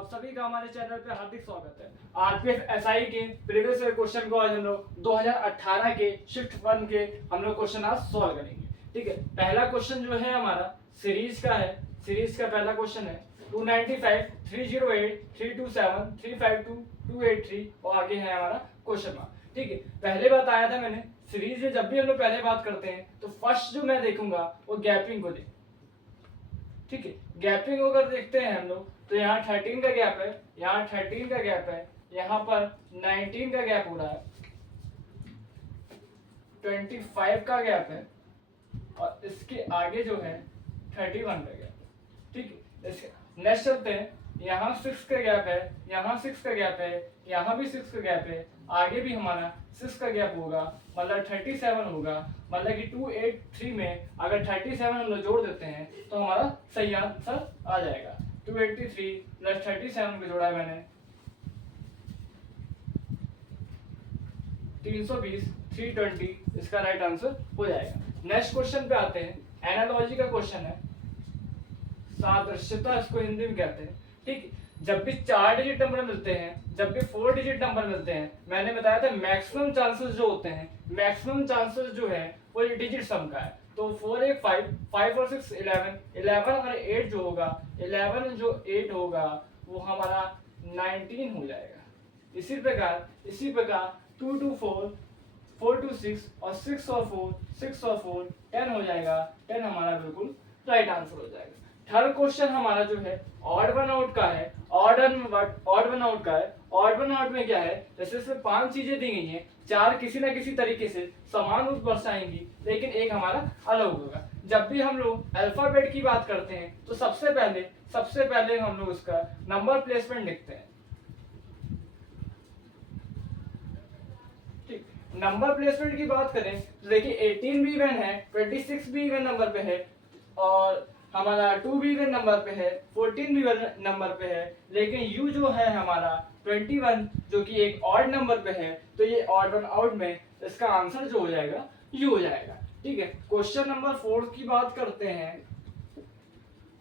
आप सभी का हमारे चैनल पे हार्दिक स्वागत है। आरपीएफ एसआई के प्रीवियस ईयर क्वेश्चन को आज हम लोग 2018 के शिफ्ट 1 के हम लोग क्वेश्चन आज सॉल्व करेंगे। ठीक है, पहला क्वेश्चन जो है हमारा सीरीज का है। सीरीज का पहला क्वेश्चन है 295 308 327 352 283 और आगे है हमारा क्वेश्चन मार्क। ठीक है, पहले बताया था मैंने सीरीज में जब भी हम लोग पहले बात करते हैं तो फर्स्ट जो मैं देखूंगा वो गैपिंग को देख। ठीक है, गैपिंग अगर देखते हैं हम लोग तो यहाँ 13 का गैप है, यहाँ 13 का गैप है, यहाँ पर 19 का गैप हो रहा है, 25 का गैप है और इसके आगे जो है 31 का गैप है। ठीक है, इसके नेक्स्ट चलते हैं। यहाँ 6 का गैप है, यहाँ 6 का गैप है, यहाँ भी 6 का गैप है, आगे भी हमारा 6 का गैप होगा, मतलब 37 होगा। मतलब कि 283 में अगर 37 हम लोग जोड़ देते हैं तो हमारा सही आंसर आ जाएगा। 283 प्लस 37 को जोड़ा है मैंने 320 320 इसका राइट आंसर हो जाएगा। नेक्स्ट क्वेश्चन पे आते हैं। एनालॉजी का क्वेश्चन है, सादृश्यता इसको हिंदी में कहते हैं। ठीक, जब भी 4 डिजिट नंबर मिलते हैं, जब भी 4 डिजिट नंबर मिलते हैं, मैंने बताया था मैक्सिमम चांसेस जो होते हैं, मैक्सिमम चांसेस जो है वो डिजिट सम का है। तो 4 एक 5, 5 और 6 11, 11 और 8 जो होगा, 11 जो 8 होगा वो हमारा 19 हो जाएगा। इसी प्रकार 2 to 4, 4 to 6 और 6 और 4, 6 और 4 10 हो जाएगा। 10 हमारा बिल्कुल राइट आंसर हो जाएगा। थर्ड क्वेश्चन हमारा जो है ऑड वन आउट का है। ऑड वन आउट का है। ऑड वन आउट में क्या है, जैसे इसमें 5 चीजें दी गई हैं, 4 किसी ना किसी तरीके से समान रूप दर्शाएंगी, लेकिन एक हमारा अलग होगा। जब भी हम लोग अल्फाबेट की बात करते हैं तो सबसे पहले हम लोग उसका नंबर प्लेसमेंट लिखते हैं। ठीक, नंबर प्लेसमेंट की बात करें तो देखिए 18 भी इवन है, 26 भी इवन नंबर पे है और हमारा 2 भी इवन नंबर पे है, 14 भी इवन नंबर पे है, लेकिन यू जो है हमारा 21 जो कि एक ऑड नंबर पे है, तो ये ऑड वन आउट में इसका आंसर जो हो जाएगा यू हो जाएगा। ठीक है, क्वेश्चन नंबर 4 की बात करते हैं।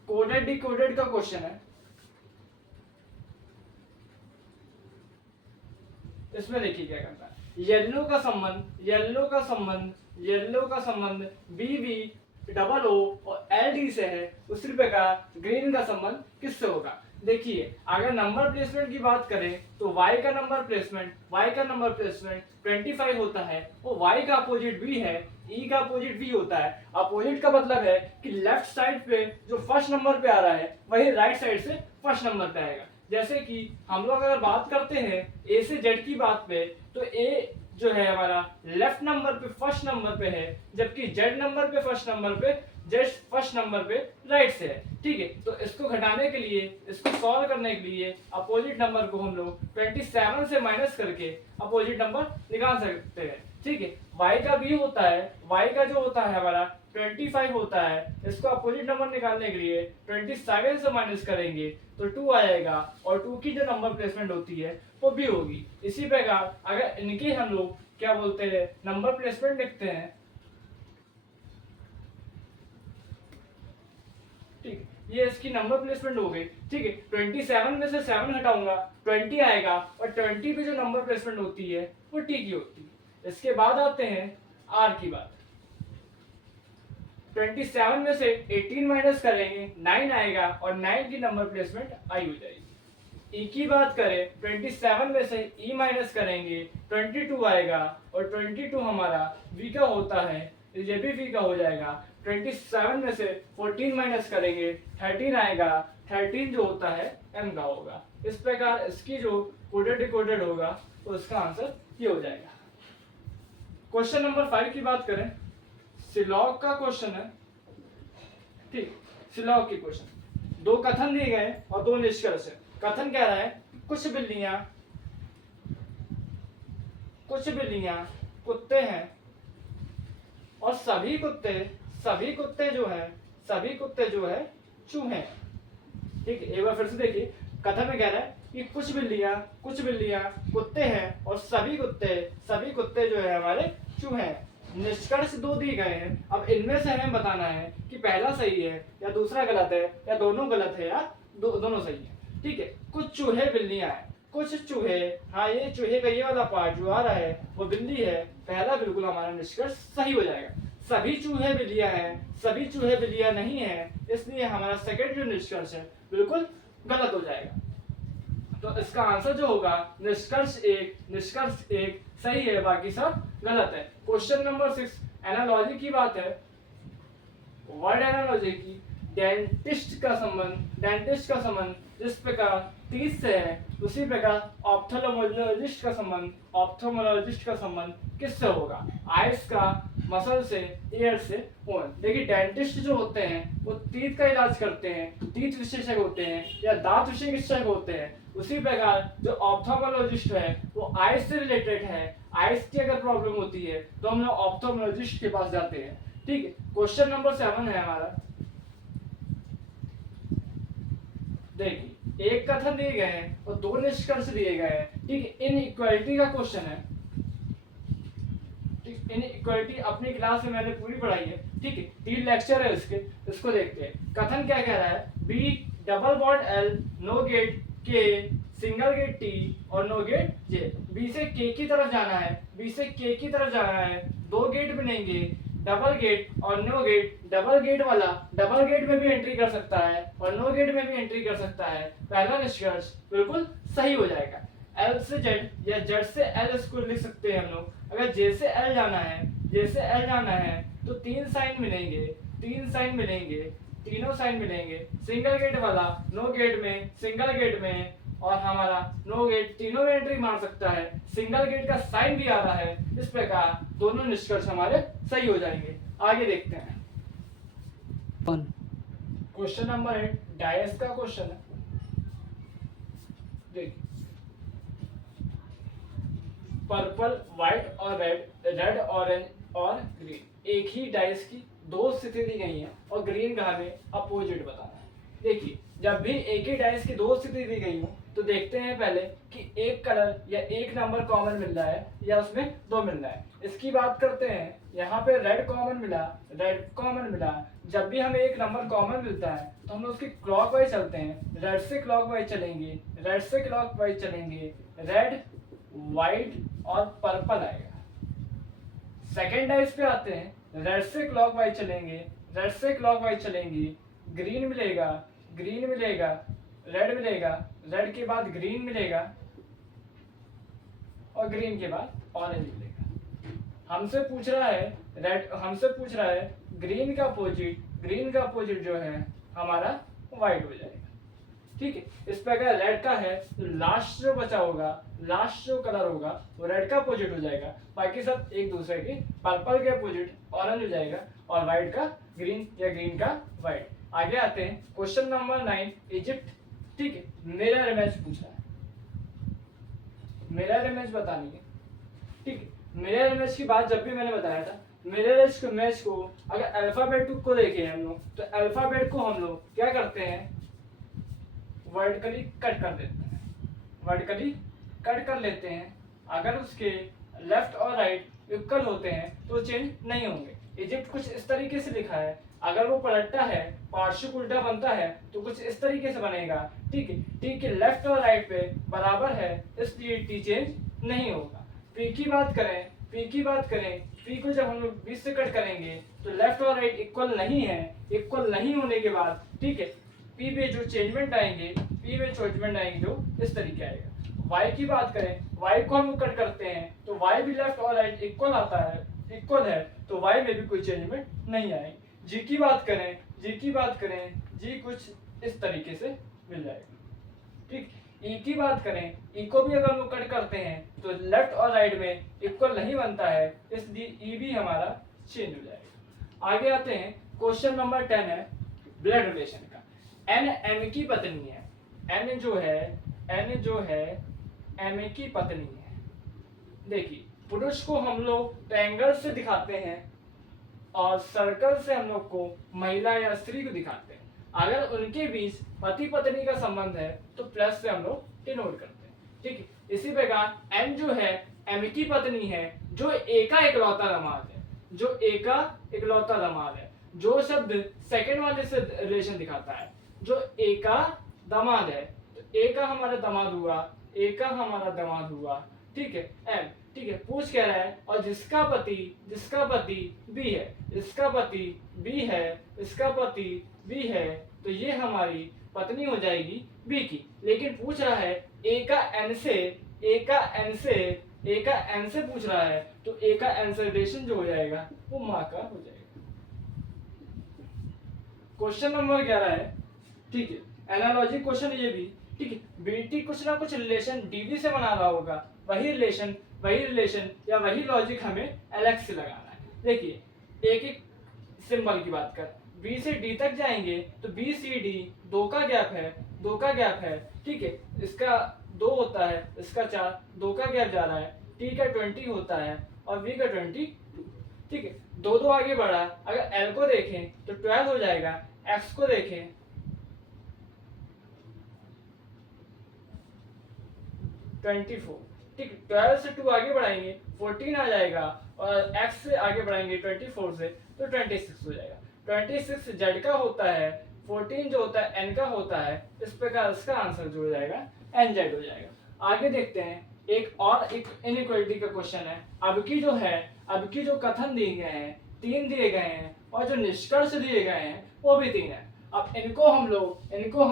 कोडेड डिकोडेड का क्वेश्चन है। इसमें देखिए क्या करना है, येलो का संबंध बीबी डबल ओ और एल डी से है, उसी प्रकार ग्रीन का संबंध किससे होगा। देखिए अगर नंबर प्लेसमेंट की बात करें तो y का नंबर प्लेसमेंट 25 होता है, वो y का अपोजिट v है, e का अपोजिट v होता है। अपोजिट का मतलब है कि लेफ्ट साइड पे जो फर्स्ट नंबर पे आ रहा है वही राइट साइड से फर्स्ट नंबर पे आएगा। जैसे कि हम लोग अगर बात करते हैं a से z की बात पे, तो a जो है हमारा लेफ्ट नंबर पे फर्स्ट नंबर पे है, जबकि z नंबर पे फर्स्ट नंबर पे राइट से है। ठीक है, तो इसको घटाने के लिए, इसको सॉल्व करने के लिए अपोजिट नंबर को हम लोग 27 से माइनस करके अपोजिट नंबर निकाल सकते हैं। ठीक है, y का भी होता है, y का जो होता है हमारा 25 होता है, इसको अपोजिट नंबर निकालने के लिए 27 से माइनस करेंगे तो 2 आएगा और 2 की जो नंबर प्लेसमेंट होती है वो भी होगी। इसी प्रकार अगर इनके हम लोग क्या बोलते हैं नंबर प्लेसमेंट लिखते हैं। ठीक, ये इसकी नंबर प्लेसमेंट हो गई। ठीक है, 27 में से 7 हटाऊंगा 20 आएगा और 20 पे जो नंबर प्लेसमेंट होती है वो टी की होती है। इसके बाद आते हैं आर की बात। 27 में से 18 माइनस करेंगे 9 आएगा और 9 की नंबर प्लेसमेंट आई हो जाएगी। ई की बात करें 27 में से ई माइनस करेंगे 22 आएगा और 22 हमारा वी का होता है, ये भी वी का हो जाएगा। 27 में से 14 माइनस करेंगे 13 आएगा, 13 जो होता है एम का होगा। इस प्रकार इसकी जो कोडेड डिकोडेड होगा तो इसका आंसर ये हो जाएगा। क्वेश्चन नंबर 5 की बात करें, सिलॉग का क्वेश्चन है। ठीक, सिलॉग की क्वेश्चन, 2 कथन दिए गए और 2 निष्कर्ष है। कथन कह रहा है कुछ बिल्लियां कुत्ते हैं और सभी कुत्ते जो है चूहे। ठीक है, एक बार फिर से देखिए, कथन में कह रहा है कि कुछ बिल्लियां कुत्ते हैं और सभी कुत्ते जो है हमारे चूहे हैं। निष्कर्ष 2 दिए गए हैं। अब इनमें से हमें बताना है कि पहला सही है या दूसरा गलत है या दोनों गलत है या दोनों सही है। ठीक है, कुछ चूहे बिल्लियां हैं, कुछ चूहे, हाँ ये चूहे का ये वाला पार्ट जो आ रहा है वो बिल्ली है, पहला बिल्कुल हमारा निष्कर्ष सही हो जाएगा। सभी चूहे बिल्लियां हैं, सभी चूहे बिल्लियां नहीं है, इसलिए हमारा सेकंड जो निष्कर्ष है बिल्कुल गलत हो जाएगा। तो इसका आंसर जो होगा निष्कर्ष एक सही है, बाकी सब गलत है। क्वेश्चन नंबर 6 एनालॉजी की बात है, वर्ड एनालॉजी की। डेंटिस्ट का संबंध जिस प्रकार टीथ से है उसी प्रकार ऑप्थेल्मोलॉजिस्ट का संबंध किससे होगा? आइस का, मसल से, ईयर से, ओन। देखिए डेंटिस्ट जो होते हैं वो टीथ का इलाज करते हैं, टीथ विशेषज्ञ होते हैं या दांत विशेषज्ञ होते हैं। उसी प्रकार जो ऑप्थेल्मोलॉजिस्ट है वो आइस से रिलेटेड है, आइस की अगर प्रॉब्लम होती है तो हम लोग ऑप्थेल्मोलॉजिस्ट के पास जाते हैं। ठीक है, क्वेश्चन नंबर 7 है हमारा। देखिए एक कथन दिए गए हैं और दो निष्कर्ष दिए गए हैं। ठीक है, इनइक्वालिटी का क्वेश्चन है। ठीक, इनइक्वालिटी अपनी क्लास में मैंने पूरी पढ़ाई है। ठीक है, 3 लेक्चर है इसको देखते हैं। कथन क्या कह रहा है? B double bond L, no gate K, single gate T और नो गेट जे। बी से के की तरफ जाना है, दो गेट बनेंगे, डबल गेट और नो गेट। डबल गेट वाला डबल गेट में भी एंट्री कर सकता है और नो गेट में भी एंट्री कर सकता है। पहला निष्कर्ष बिल्कुल सही हो जाएगा। एल से जेड या जेड से एल इसको लिख सकते हैं हम लोग। अगर जे से एल जाना है तो 3 साइन मिलेंगे, तीनों साइन मिलेंगे। सिंगल गेट वाला नो गेट में, सिंगल गेट में और हमारा नो गेट, तीनों में एंट्री मार सकता है। सिंगल गेट का साइन भी आ रहा है। इस प्रकार दोनों निष्कर्ष हमारे सही हो जाएंगे। आगे देखते हैं क्वेश्चन नंबर 8 डायस का क्वेश्चन है। देखिए पर्पल, व्हाइट और रेड, ऑरेंज और ग्रीन, एक ही डाइस की दो स्थिति दी गई है और ग्रीन का हमें अपोजिट बताना है। देखिए जब भी एक ही डाइस की दो स्थिति दी गई हो तो देखते हैं पहले कि एक कलर या एक नंबर कॉमन मिल रहा है या उसमें दो मिल रहा है। इसकी बात करते हैं, यहाँ पे रेड कॉमन मिला। जब भी हमें एक नंबर कॉमन मिलता है तो हम उसकी क्लॉकवाइज चलते हैं, रेड से क्लॉकवाइज चलेंगे, रेड, व्हाइट और पर्पल आएगा। सेकेंड डाइस पे आते हैं, रेड से क्लॉकवाइज चलेंगे, ग्रीन मिलेगा, रेड के बाद ग्रीन मिलेगा और ग्रीन के बाद ऑरेंज मिलेगा। हमसे पूछ रहा है ग्रीन का अपोजिट जो है हमारा व्हाइट हो जाएगा। ठीक है, इस प्रकार रेड का है तो लास्ट जो बचा होगा, लास्ट जो कलर होगा वो रेड का अपोजिट हो जाएगा। बाकी सब एक दूसरे के, पर्पल के अपोजिट ऑरेंज हो जाएगा और व्हाइट का ग्रीन या ग्रीन का व्हाइट। आगे आते हैं क्वेश्चन नंबर 9 इजिप्ट। ठीक है, मिरर इमेज पूछा है, मिरर इमेज बतानी है। ठीक है, मिरर इमेज की बात जब भी मैंने बताया था, मिरर इमेज को अगर अल्फाबेट को देखें हम लोग तो अल्फाबेट को हम लोग क्या करते हैं, वर्टिकली कट कर लेते हैं। अगर उसके लेफ्ट और राइट इक्वल होते हैं तो चेंज नहीं होंगे। इजिप्ट कुछ इस तरीके से लिखा है, अगर वो पलटता है, पार्श्व उल्टा बनता है तो कुछ इस तरीके से बनेगा। ठीक है, टी के लेफ्ट और राइट पे बराबर है इसलिए टी चेंज नहीं होगा। पी की बात करें, पी को जब हम लोग बीच से कट करेंगे तो लेफ्ट और राइट इक्वल नहीं होने के बाद, ठीक है, पी में जो चेंजमेंट आएंगे जो इस तरीके आएगा। y की बात करें, y को हम कट करते हैं तो y भी लेफ्ट और राइट इक्वल है तो y में भी कोई चेंजमेंट नहीं आएगी। जी की बात करें, जी कुछ इस तरीके से मिल जाएगा। ठीक, ई की बात करें, ई को भी अगर हम लोग कट करते हैं तो लेफ्ट और राइट में इक्वल नहीं बनता है इसलिए ई भी हमारा चेंज हो जाएगा। आगे आते हैं क्वेश्चन नंबर 10 है ब्लड रिलेशन का। एन एम की पत्नी है, एन जो है एम की पत्नी है। देखिए पुरुष को हम लोग ट्रायंगल से दिखाते हैं और सर्कल से हम लोग को महिला या स्त्री को दिखाते हैं। अगर उनके बीच पति पत्नी का संबंध है तो प्लस से हम लोग डिनोट करते हैं। ठीक है, इसी प्रकार एम जो है एम की पत्नी है जो एका इकलौता दामाद है। जो शब्द सेकंड वाले से रिलेशन दिखाता है, जो एका दामाद है तो ए का हमारा दामाद हुआ, ए का हमारा दामाद हुआ, ठीक है, एम, ठीक है। पूछ कह रहा है और जिसका पति बी है, इसका पति बी है, इसका पति बी है, तो ये हमारी पत्नी हो जाएगी बी की। लेकिन पूछ रहा है ए का एन से, ए का एन से, ए का एन से पूछ रहा है, तो ए का एन से रिलेशन जो हो जाएगा वो माँ का हो जाएगा। क्वेश्चन नंबर 11 है, ठीक है, एनालॉजी क्वेश्चन ये भी, ठीक है। बीटी कुछ ना कुछ रिलेशन डीबी से बना रहा होगा, वही रिलेशन या वही लॉजिक हमें एलएक्स से लगाना है। देखिए एक एक सिंबल की बात कर, बी से डी तक जाएंगे तो बी सी डी दो का गैप है, ठीक है। इसका 2 होता है, इसका 4, 2 का गैप जा रहा है, टी का 20 होता है और वी का 22, ठीक है। 2 आगे बढ़ा, अगर एल को देखें तो 12 हो जाएगा, एक्स को देखें 24, ठीक। 12 से 2 आगे बढ़ाएंगे 14 आ जाएगा और x से आगे बढ़ाएंगे 24 से तो 26 हो जाएगा। 26 z का होता है, 14 जो होता है n का होता है, इस प्रकार इसका आंसर जो हो जाएगा nz हो जाएगा। आगे देखते हैं एक इनइक्वालिटी का क्वेश्चन है। अब की जो कथन दिए गए हैं 3 दिए गए हैं और जो निष्कर्ष दिए गए हैं वो भी 3 है। अब इनको हम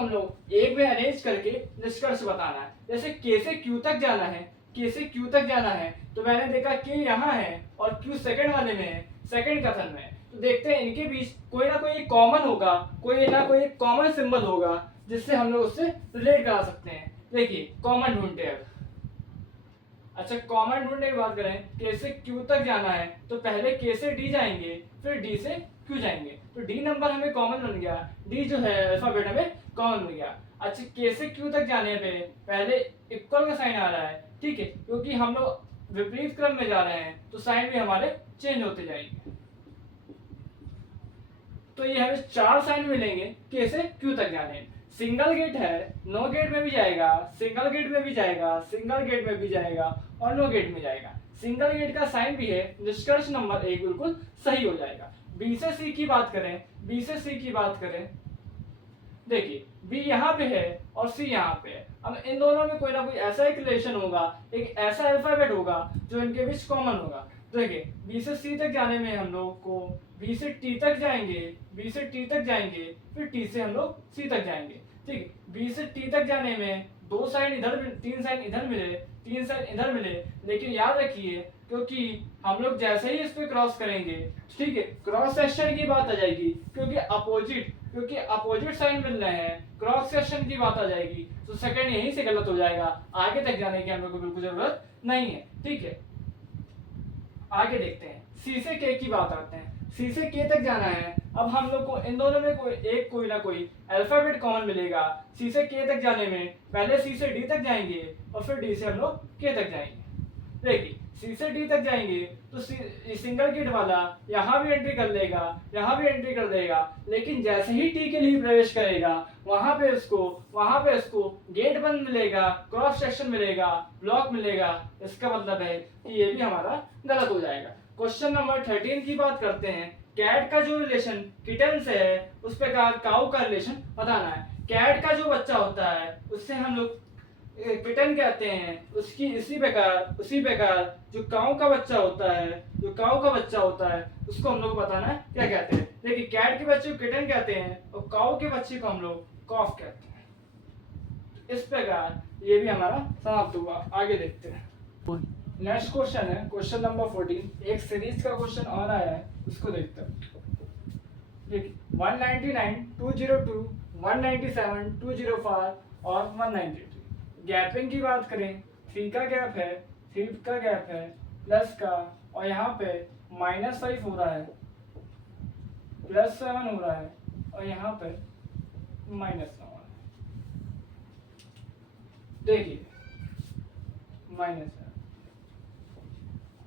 लोग एक में अरेंज करके निष्कर्ष बताना है। जैसे के से क्यू तक जाना है, तो मैंने देखा के यहाँ है और क्यू सेकंड वाले में है, सेकंड कथन में। तो देखते हैं इनके बीच कोई ना कोई कॉमन होगा, कोई ना कोई कॉमन सिंबल होगा जिससे हम लोग उससे रिलेट करा सकते हैं। देखिए कॉमन ढूंढते हैं। अच्छा, कॉमन ढूंढने की बात करें, के से क्यू तक जाना है तो पहले के से डी जाएंगे, फिर डी से क्यू जाएंगे, तो डी नंबर हमें कॉमन बन गया, डी जो है अल्फाबेट हमें कॉमन बन गया। अच्छा, के से क्यू तक जाने पे पहले इक्वल का साइन आ रहा है, ठीक है, क्योंकि हम लोग विपरीत क्रम में जा रहे हैं तो साइन भी हमारे चेंज होते जाएंगे। तो ये हमें 4 साइन मिलेंगे के से क्यू तक जाने। सिंगल गेट है, नो गेट में भी जाएगा, सिंगल गेट में भी जाएगा, सिंगल गेट में भी जाएगा और नो गेट में जाएगा। सिंगल गेट का साइन भी है, निष्कर्ष नंबर 1 बिल्कुल सही हो जाएगा। बी से सी की बात करें, देखिए बी यहाँ पे है और सी यहाँ पे है। अब इन दोनों में कोई ना कोई ऐसा एक रिलेशन होगा, एक ऐसा अल्फाबेट होगा जो इनके बीच कॉमन होगा। तो देखिए बी से सी तक जाने में हम लोग को बी से टी तक जाएंगे, फिर टी से हम लोग सी तक जाएंगे, ठीक है। बी से टी तक जाने में 2 साइन इधर, 3 साइन इधर मिले, 3 साइन इधर मिले, लेकिन याद रखिए क्योंकि हम लोग जैसे ही इस पे क्रॉस करेंगे, ठीक है, क्रॉस सेक्शन की बात आ जाएगी, क्योंकि अपोजिट साइन मिल रहे हैं, क्रॉस सेक्शन की बात आ जाएगी, तो सेकंड यहीं से गलत हो जाएगा। आगे तक जाने की हम लोग को बिल्कुल जरूरत नहीं है, ठीक है। आगे देखते हैं, सी से के की बात आते हैं। सी से के तक जाना है, अब हम लोग को इन दोनों में कोई ना कोई अल्फाबेट कॉमन मिलेगा। सी से के तक जाने में पहले सी से डी तक जाएंगे और फिर डी से हम लोग के तक जाएंगे। देखिए सी से डी तक जाएंगे तो सिंगल गेट वाला यहाँ भी एंट्री कर देगा, लेकिन जैसे ही टी के लिए प्रवेश करेगा वहां पे इसको गेट बंद मिलेगा, क्रॉस सेक्शन मिलेगा, ब्लॉक मिलेगा। इसका मतलब है कि ये भी हमारा गलत हो जाएगा। क्वेश्चन नंबर 13 की बात करते हैं। कैट का जो रिलेशन किटन से है उस प्रकार काऊ का रिलेशन बताना है। कैट का जो बच्चा होता है उससे हम लोग किटन कहते हैं, उसी प्रकार जो काऊ का बच्चा होता है उसको हम लोग बताना है क्या कहते हैं। देखिए कैट के बच्चे को किटन कहते हैं और काऊ के बच्चे को हम लोग कॉफ कहते हैं। इस प्रकार ये भी हमारा समाप्त हुआ। आगे देखते हैं, नेक्स्ट क्वेश्चन है क्वेश्चन नंबर 14। एक सीरीज का क्वेश्चन और आया है, उसको देखते हैं। देखिए 199, 202, 197, 204 और 193। गैपिंग की बात करें, 3 का गैप है, प्लस का, और यहाँ पे -5 हो रहा है, +7 हो रहा है और यहाँ पे -9 हो रहा है। देखिए -7।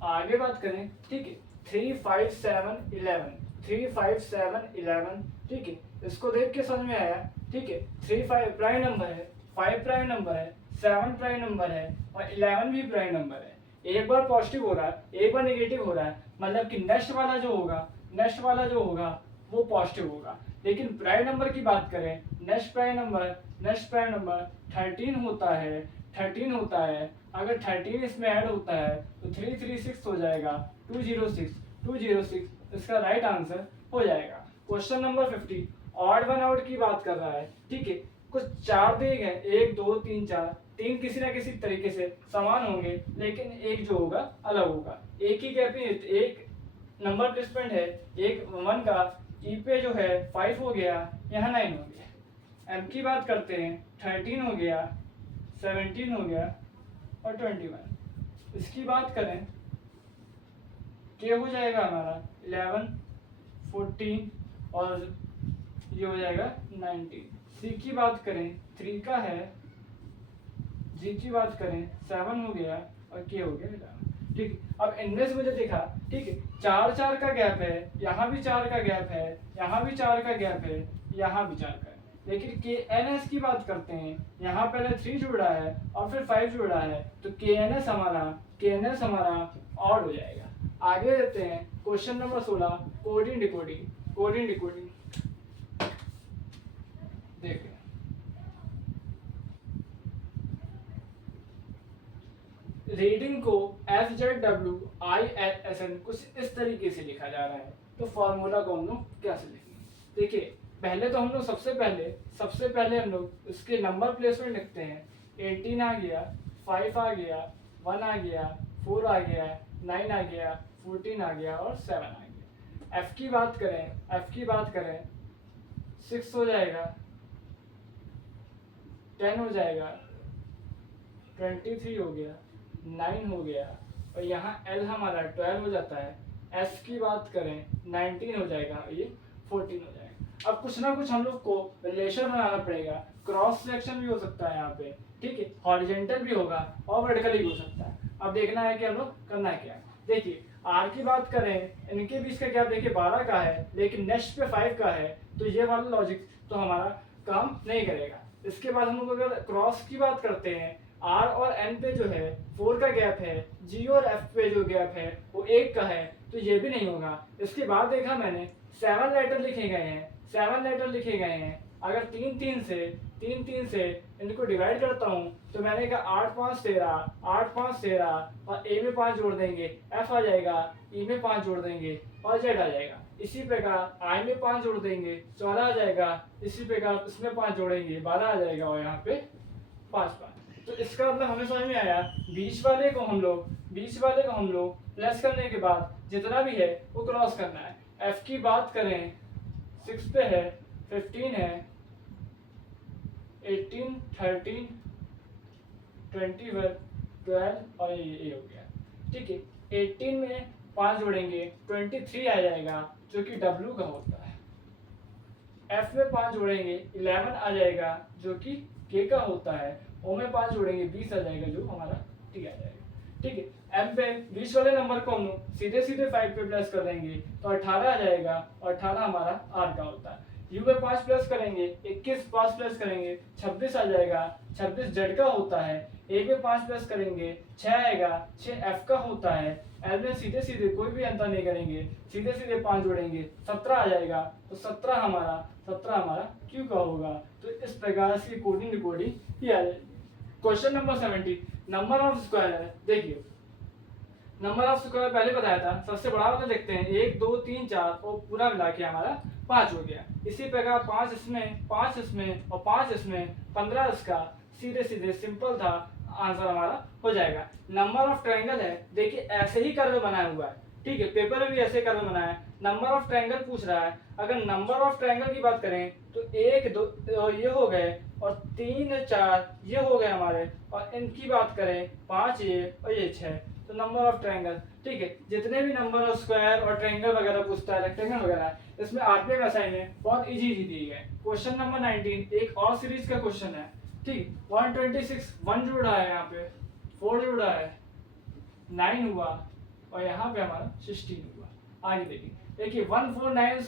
आगे बात करें, ठीक है, 3, 5, 7, 11, 3, 5, 7, 11, ठीक है, इसको देख के समझ में आया, ठीक है। 3 5 प्राइम नंबर है, 5 प्राइम नंबर है, 7 प्राइम नंबर है और 11 भी प्राइम नंबर है। एक बार पॉजिटिव हो रहा है, एक बार नेगेटिव हो रहा है, मतलब कि नेक्स्ट वाला जो होगा वो पॉजिटिव होगा। लेकिन प्राइम नंबर की बात करें, next prime number next prime number 13 होता है। अगर 13 इसमें ऐड होता है तो 336 हो जाएगा, 206 इसका राइट आंसर हो जाएगा। Question number 50 odd one out की बात कर रहा है, ठीक है। कुछ चार दिए गए, 1 2 3 4, तीन किसी ना किसी तरीके से समान होंगे, लेकिन एक जो होगा अलग होगा। एक ही गैप, एक नंबर प्लेसमेंट है, एक 1 का ई पे जो है 5 हो गया, यहाँ 9 हो गया। एम की बात करते हैं, 13 हो गया, 17 हो गया और 21। इसकी बात करें, के हो जाएगा हमारा 11 14 और ये हो जाएगा 19। सी की बात करें 3 का है, जी की बात करें 7 हो गया और के हो गया 11। ठीक है, अब इनमें से मुझे देखा, ठीक है, 4 4 का गैप है, यहाँ भी 4 का गैप है, यहाँ भी 4 का गैप है, यहाँ भी 4 का है। लेकिन के एन एस की बात करते हैं, यहाँ पहले 3 जुड़ा है और फिर 5 जुड़ा है, तो के एन एस हमारा ऑड हो जाएगा। आगे देते हैं क्वेश्चन नंबर 16 कोडिंग डिकोडिंग। देखिए रीडिंग को FZWISN कुछ इस तरीके से लिखा जा रहा है, तो फॉर्मूला को हम लोग कैसे लिखेंगे। देखिए पहले तो हम लोग सबसे पहले हम लोग इसके नंबर प्लेसमेंट लिखते हैं। 18 आ गया, 5 आ गया, 1 आ गया, 4 आ गया, 9 आ गया, 14 आ गया और 7 आ गया। एफ की बात करें 6 हो जाएगा, 10 हो जाएगा, 23 हो गया, 9 हो गया और यहाँ L हमारा 12 हो जाता है। S की बात करें 19 हो जाएगा, ये 14 हो जाएगा। अब कुछ ना कुछ हम लोग को रिलेशन बनाना पड़ेगा। क्रॉस सिलेक्शन भी हो सकता है यहाँ पे, ठीक है, हॉरिजॉन्टल भी होगा और वर्टिकल भी हो सकता है। अब देखना है कि हम लोग करना क्या है। देखिए R की बात करें, इनके बीच का गैप देखिए 12 का है, लेकिन नेक्स्ट पे 5 का है, तो ये वाला लॉजिक तो हमारा काम नहीं करेगा। इसके बाद हम लोग अगर क्रॉस की बात करते हैं, R और N पे जो है 4 का गैप है, G और F पे जो गैप है वो 1 का है, तो ये भी नहीं होगा। इसके बाद देखा मैंने 7 लेटर लिखे गए हैं। अगर 3 3 से इनको डिवाइड करता हूँ तो मैंने कहा 8 5 13 और A में 5 जोड़ देंगे, F आ जाएगा, E में 5 जोड़ देंगे और Z आ जाएगा। इसी प्रकार I में 5 जोड़ देंगे, 14 आ जाएगा। इसी प्रकार इसमें 5 जोड़ेंगे, 12 आ जाएगा और यहाँ पे 5 तो इसका मतलब हमें समझ में आया। बीच वाले को हम लोग प्लस करने के बाद जितना भी है वो क्रॉस करना है। F की बात करें 6 पे है, 15 है, 18 13 21 12 और ये हो गया। ठीक है, 18 में 5 जोड़ेंगे 23 आ जाएगा जो कि W का होता है। F में 5 जोड़ेंगे 11 आ जाएगा जो कि K का होता है। O में 5 जोड़ेंगे 20 आ जाएगा जो हमारा T आ जाएगा। ठीक है, M पे 20 वाले नंबर को हम लोग सीधे 5 पे प्लस कर देंगे तो 18 आ जाएगा और 18 हमारा R का होता है। U पे 5 प्लस करेंगे, 21 5 प्लस करेंगे 26 आ जाएगा, 26 Z का होता है। A पे 5 प्लस करेंगे 6 आएगा, 6 F का होता है। L में सीधे कोई भी अंतर नहीं करेंगे, सीधे 5 जोड़ेंगे 17 आ जाएगा, तो 17 हमारा Q का होगा। तो इस प्रकार से कोडिंग डिकोडिंग ये आ जाएगी। Question number 70 number of square है। देखिए नंबर ऑफ स्क्वायर पहले बताया था, सबसे बड़ा वाला देखते हैं, 1 2 3 4 और पूरा मिला के हमारा 5 हो गया। इसी प्रकार 5 इसमें 5 इसमें और 5 इसमें, 15 इसका, सीधे सिंपल था, आंसर हमारा हो जाएगा। नंबर ऑफ ट्रायंगल है, देखिए ऐसे ही कर्व बनाया हुआ है, ठीक है, पेपर में भी ऐसे कर्व बनाया है। नंबर ऑफ ट्रायंगल पूछ रहा है, अगर नंबर ऑफ ट्रायंगल की बात करें तो 1 2 ये हो गए और 3 4 ये हो गए हमारे, और इनकी बात करें 5 ये और ये 6, तो नंबर ऑफ ट्रायंगल। ठीक है, जितने भी नंबर ऑफ स्क्वायर और ट्रायंगल वगैरह पूछता है, रेक्टेंगल वगैरह, इसमें आरपीएफ असाइनमेंट बहुत इजी दिए गए। क्वेश्चन नंबर 19 एक और सीरीज का क्वेश्चन है, ठीक, 126 1 जुड़ा है, यहाँ पे 4 जुड़ा है, 9 हुआ और यहाँ पे हमारा 16 हुआ। आगे देखिए 1 4 9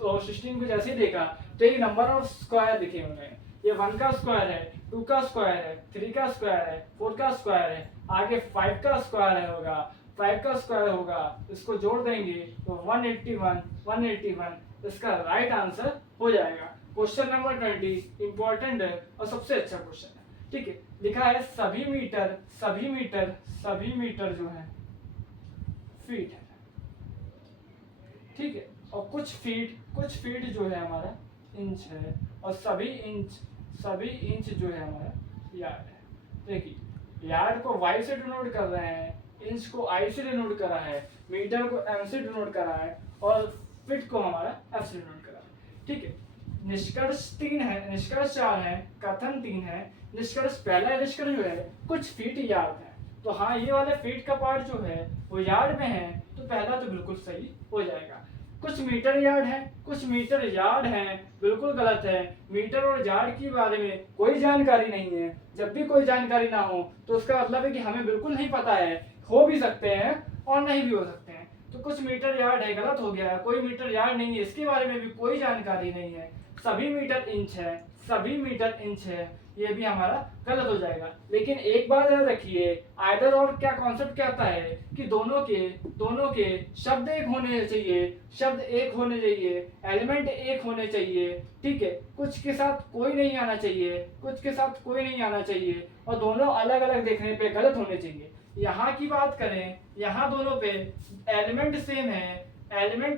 और 16 को जैसे ही देखा तो एक नंबर ऑफ स्क्वायर दिखे होंगे। ये 1 का स्क्वायर है, 2 का स्क्वायर है, 3 का स्क्वायर है, 4 का स्क्वायर है, आगे 5 का स्क्वायर होगा, 5 का स्क्वायर होगा, इसको जोड़ देंगे तो 181 इसका राइट आंसर हो जाएगा। क्वेश्चन नंबर 20 इंपॉर्टेंट है और सबसे अच्छा क्वेश्चन है। ठीक है, लिखा है सभी मीटर जो है फीट है। ठीक है, और कुछ फीट जो है हमारा इंच है, और सभी इंच जो है हमारा यार्ड है। देखिए, यार्ड को y से डिनोट कर रहे हैं, इंच को I से डिनोट करा है, मीटर को m से डिनोट करा है, और फीट को हमारा f से डिनोट करा है। ठीक है, निष्कर्ष 3 है, निष्कर्ष 4 है, कथन 3 है। निष्कर्ष, पहला निष्कर्ष जो है कुछ फीट यार्ड है, तो हाँ ये वाले फीट का पार्ट जो है वो यार्ड में है, तो पहला तो बिल्कुल सही हो जाएगा। कुछ मीटर यार्ड है, कुछ मीटर यार्ड है, बिल्कुल गलत है। मीटर और यार्ड के बारे में कोई जानकारी नहीं है। जब भी कोई जानकारी ना हो तो उसका मतलब है कि हमें बिल्कुल नहीं पता है, हो भी सकते हैं और नहीं भी हो सकते हैं। तो कुछ मीटर यार्ड है, गलत हो गया। कोई मीटर यार्ड नहीं है, इसके बारे में भी कोई जानकारी नहीं है। सभी मीटर इंच है, ये भी हमारा गलत हो जाएगा। लेकिन एक बात याद रखिए, आइदर और क्या कॉन्सेप्ट क्या आता है कि दोनों के शब्द एक होने चाहिए, एलिमेंट एक होने चाहिए। ठीक है, कुछ के साथ कोई नहीं आना चाहिए, और दोनों अलग अलग देखने पे गलत होने चाहिए। यहाँ की बात करें, यहाँ दोनों पे एलिमेंट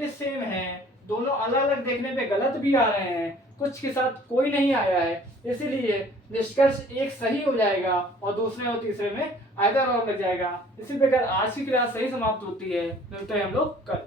सेम है, दोनों अलग अलग देखने पे गलत भी आ रहे हैं, कुछ के साथ कोई नहीं आया है, इसीलिए निष्कर्ष एक सही हो जाएगा और दूसरे और तीसरे में आइदर और लग जाएगा। इसी प्रकार आज की क्लास सही समाप्त होती है। मिलते हैं हम लोग कल।